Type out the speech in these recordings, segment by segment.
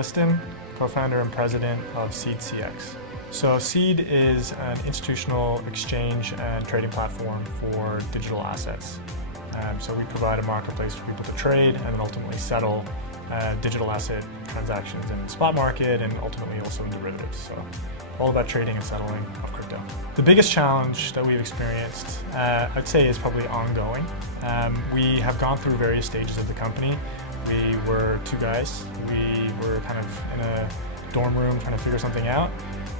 Liston, co-founder and president of Seed CX. So Seed is an institutional exchange and trading platform for digital assets. So we provide a marketplace for people to trade and then ultimately settle digital asset transactions in the spot market and ultimately also in derivatives. So all about trading and settling of crypto. The biggest challenge that we've experienced, I'd say, is probably ongoing. We have gone through various stages of the company. We were two guys. We were kind of in a dorm room trying to figure something out.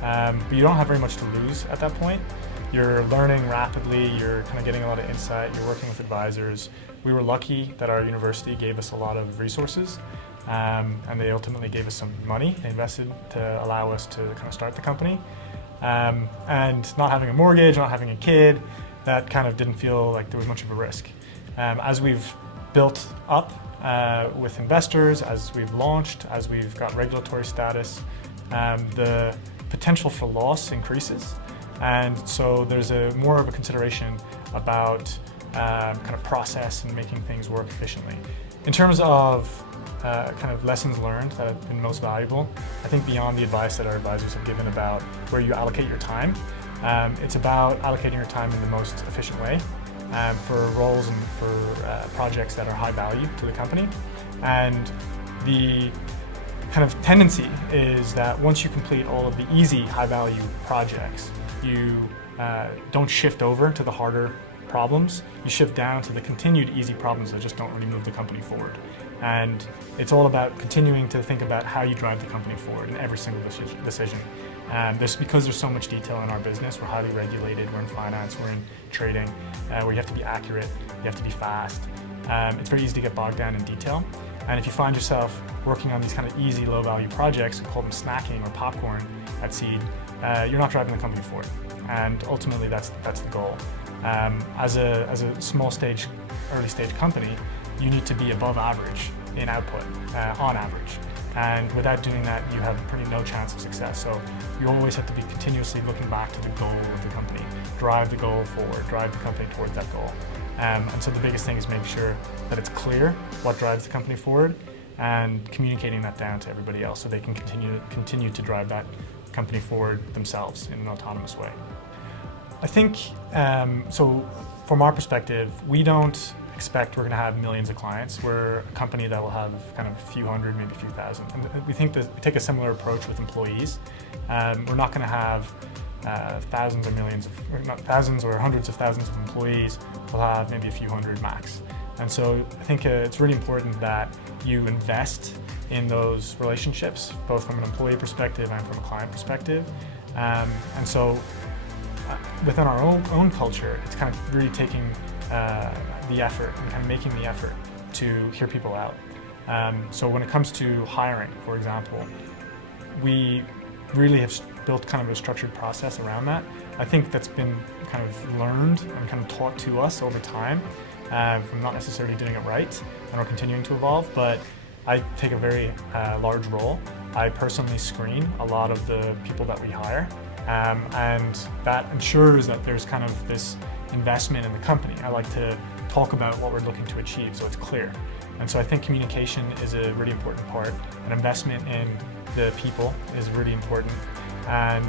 But you don't have very much to lose at that point. You're learning rapidly, you're kind of getting a lot of insight, you're working with advisors. We were lucky that our university gave us a lot of resources, and they ultimately gave us some money. They invested to allow us to kind of start the company. And not having a mortgage, not having a kid, that kind of didn't feel like there was much of a risk. As we've built up with investors, as we've launched, as we've got regulatory status, the potential for loss increases. And so there's more of a consideration about kind of process and making things work efficiently. In terms of kind of lessons learned that have been most valuable, I think beyond the advice that our advisors have given about where you allocate your time, it's about allocating your time in the most efficient way for roles and for projects that are high value to the company. And the kind of tendency is that once you complete all of the easy high value projects, you don't shift over to the harder problems. You shift down to the continued easy problems that just don't really move the company forward. And it's all about continuing to think about how you drive the company forward in every single decision. Because there's so much detail in our business, we're highly regulated, we're in finance, we're in trading, where you have to be accurate, you have to be fast. It's very easy to get bogged down in detail. And if you find yourself working on these kind of easy, low-value projects, we call them snacking or popcorn at Seed, you're not driving the company forward. And ultimately, that's the goal. As a small stage, early stage company, you need to be above average in output, on average. And without doing that, you have pretty no chance of success. So you always have to be continuously looking back to the goal of the company, drive the goal forward, drive the company towards that goal. And so the biggest thing is make sure that it's clear what drives the company forward and communicating that down to everybody else so they can continue to drive that company forward themselves in an autonomous way. I think, so from our perspective, we don't expect we're going to have millions of clients. We're a company that will have kind of a few hundred, maybe a few thousand. And we think that we take a similar approach with employees. We're not going to have thousands or millions of, or not thousands or hundreds of thousands of employees. We'll have maybe a few hundred max. And so I think it's really important that you invest in those relationships, both from an employee perspective and from a client perspective. And so within our own culture, it's kind of really taking the effort and kind of making the effort to hear people out. So when it comes to hiring, for example, we really have built kind of a structured process around that. I think that's been kind of learned and kind of taught to us over time from not necessarily doing it right, and we're continuing to evolve, but I take a very large role. I personally screen a lot of the people that we hire, and that ensures that there's kind of this investment in the company. I like to talk about what we're looking to achieve so it's clear. And so I think communication is a really important part. An investment in the people is really important, and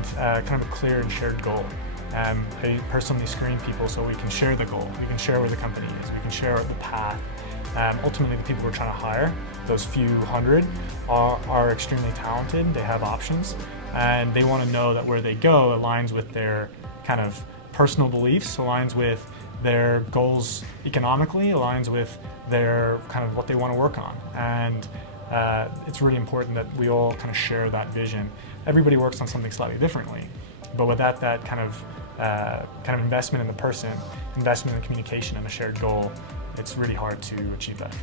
kind of a clear and shared goal. I personally screen people so we can share the goal, we can share where the company is, we can share the path. Ultimately, the people we're trying to hire, those few hundred, are extremely talented, they have options, and they want to know that where they go aligns with their kind of personal beliefs, aligns with their goals economically, aligns with their kind of what they want to work on. And it's really important that we all kind of share that vision. Everybody works on something slightly differently, but without that kind of investment in the person, investment in communication and a shared goal, it's really hard to achieve that.